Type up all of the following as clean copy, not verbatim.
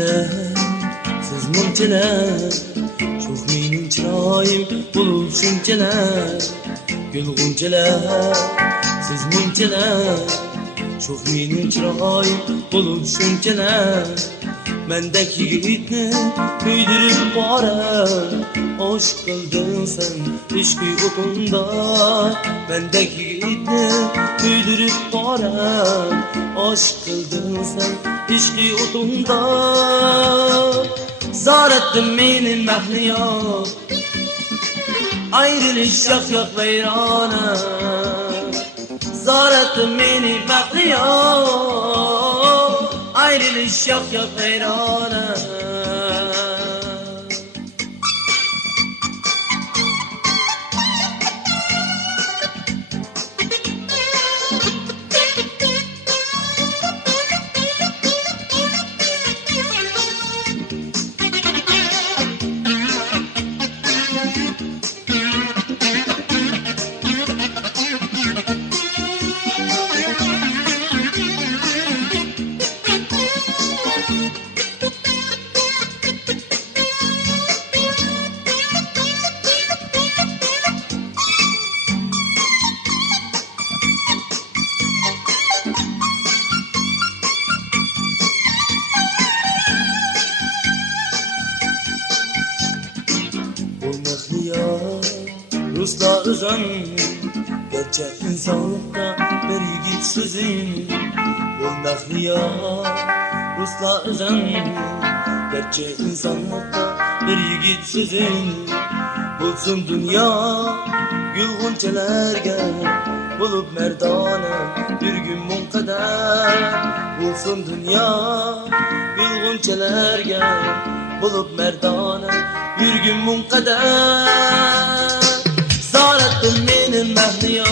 Gülgünceler, siz munceler, çok menin çırayım bulup şunceler. Gülgünceler, siz munceler, çok menin çırayım bulup şunceler. Mendeki yiğitni büydürüp bara, hoş kıldın sen işki otunda. Mendeki yiğitni büydürüp bara, hoş kıldın sen işki otunda. Zar ettin menin mehliya, ayrılış yak yak veyrana. Zar ettin menin mehliya, ayrılış yak yak veyrana. Rusla özen, gerçek insanlıkta bir yiğit sözün. Bu nahliya, Rusla özen, gerçek insanlıkta bir yiğit sözün. Bulsun dünya gülgüncelerge, bulup merdana bir gün munkader. Bulsun dünya gülgüncelerge, bulup merdana bir gün munkader. Zar ettin menin mehliya,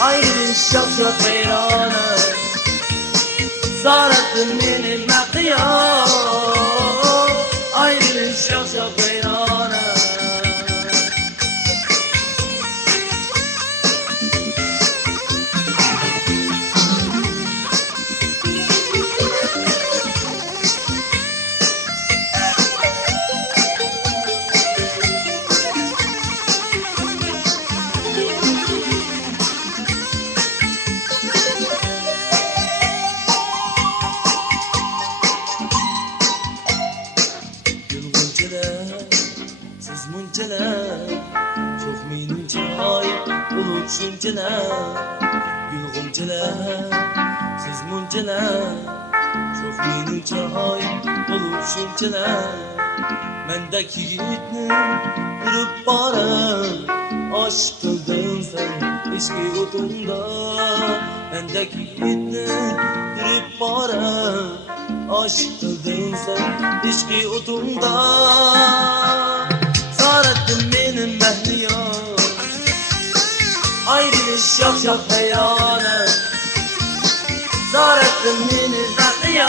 ayrılış yak yak veyrana. Zar ettin menin mehliya, ayrılış yak yak veyrana. Siz munceler, çok menin çırayım bulup şunceler. Gülgünceler, siz munceler, çok menin çırayım bulup şunceler. Mendeki yiğitni kırıp bara, aşk kıldın sen işki otunda. Mendeki yiğitni kırıp bara, aşk kıldın sen işki otunda. Zar ettin menin mehliya, ayrılış yak yak veyrana. Zar ettin menin mehliya,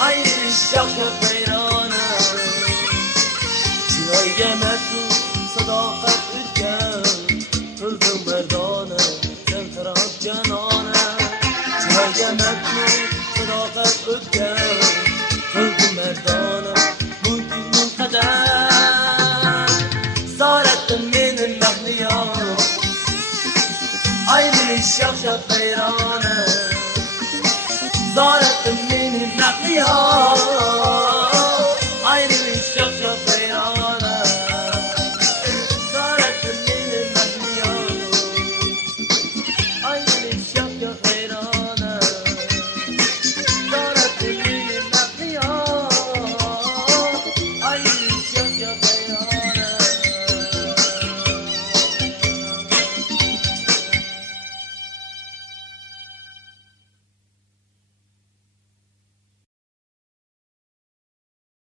ayrılış yak yak veyrana. Çınayga mektub sadakat ütken, kıldın merdana sen taraf canana. Çınayga mektub sadakat ütken, kıldın merdana mümkün munkader. Zar ettin menin mehliya, ayrılış yak yak veyrana.